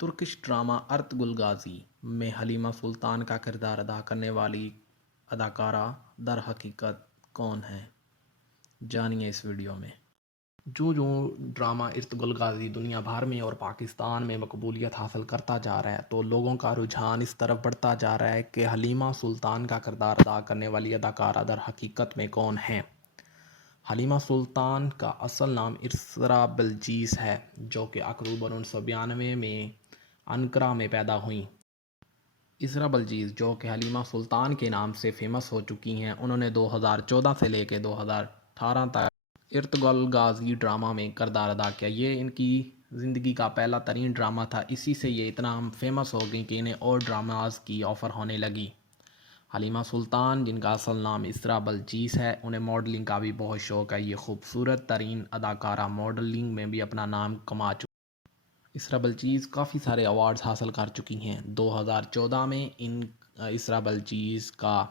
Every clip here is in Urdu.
ترکش ڈرامہ ارطغرل غازی میں حلیمہ سلطان کا کردار ادا کرنے والی اداکارہ در حقیقت کون ہیں؟ جانیے اس ویڈیو میں۔ جو ڈرامہ ارطغرل غازی دنیا بھر میں اور پاکستان میں مقبولیت حاصل کرتا جا رہا ہے تو لوگوں کا رجحان اس طرف بڑھتا جا رہا ہے کہ حلیمہ سلطان کا کردار ادا کرنے والی اداکارہ در حقیقت میں کون ہیں۔ حلیمہ سلطان کا اصل نام اسرا بلجیز ہے، جو کہ اکتوبر 1992 میں انقرہ میں پیدا ہوئیں۔ اسرا بلجیز، جو کہ حلیمہ سلطان کے نام سے فیمس ہو چکی ہیں، انہوں نے 2014 سے لے کے 2018 تک ارطغرل غازی ڈرامہ میں کردار ادا کیا۔ یہ ان کی زندگی کا پہلا ترین ڈرامہ تھا، اسی سے یہ اتنا فیمس ہو گئی کہ انہیں اور ڈراماز کی آفر ہونے لگی۔ حلیمہ سلطان، جن کا اصل نام اسرا بلجیز ہے، انہیں ماڈلنگ کا بھی بہت شوق ہے۔ یہ خوبصورت ترین اداکارہ ماڈلنگ میں بھی اپنا نام کما چکی۔ اسرا بلجیز کافی سارے ایوارڈز حاصل کر چکی ہیں۔ 2014 میں اسرا بلجیز کا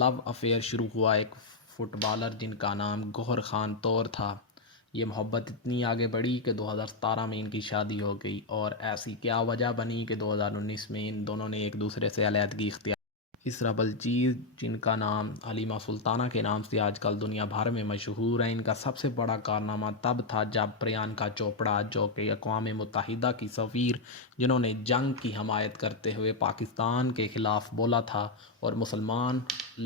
لو افیئر شروع ہوا ایک فٹ بالر جن کا نام گوہر خان طور تھا۔ یہ محبت اتنی آگے بڑھی کہ 2017 میں ان کی شادی ہو گئی، اور ایسی کیا وجہ بنی کہ 2019 میں ان دونوں نے ایک دوسرے سے علیحدگی اختیار۔ اسرا بلجیز، جن کا نام حلیمہ سلطانہ کے نام سے آج کل دنیا بھر میں مشہور ہے، ان کا سب سے بڑا کارنامہ تب تھا جب پریانکا چوپڑا، جو کہ اقوام متحدہ کی سفیر، جنہوں نے جنگ کی حمایت کرتے ہوئے پاکستان کے خلاف بولا تھا اور مسلمان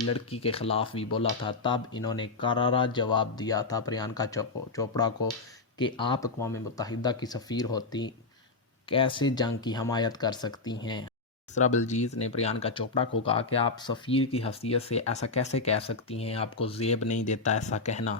لڑکی کے خلاف بھی بولا تھا، تب انہوں نے کرارا جواب دیا تھا پریانکا چوپڑا کو کہ آپ اقوام متحدہ کی سفیر ہوتی کیسے جنگ کی حمایت کر سکتی ہیں۔ اسرا بلجیز نے پریانکا چوپڑا کو کہا کہ آپ سفیر کی حیثیت سے ایسا کیسے کہہ سکتی ہیں، آپ کو زیب نہیں دیتا ایسا کہنا۔